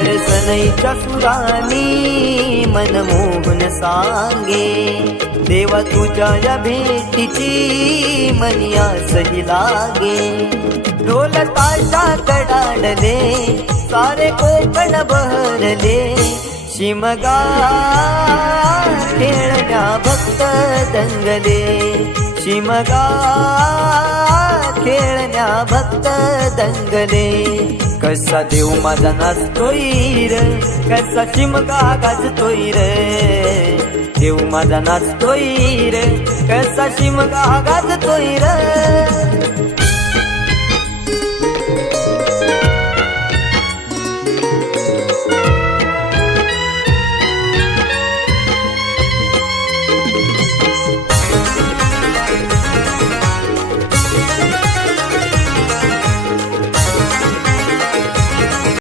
सनईच्या सुरानी मनमोहन सांगे देवा तुझ्या या भेटीची मनी आसही लागे ढोल ताशा कडाडले सारे कोकण बहरले शिमगा खेळण्या भक्त दंगले शिमगा खेळण्या भक्त दंगले कसा देव माझा नाचतोय रे कसा शिमगा गाजतोय रे देव माझा नाचतोय रे कसा शिमगा गाजतोय रे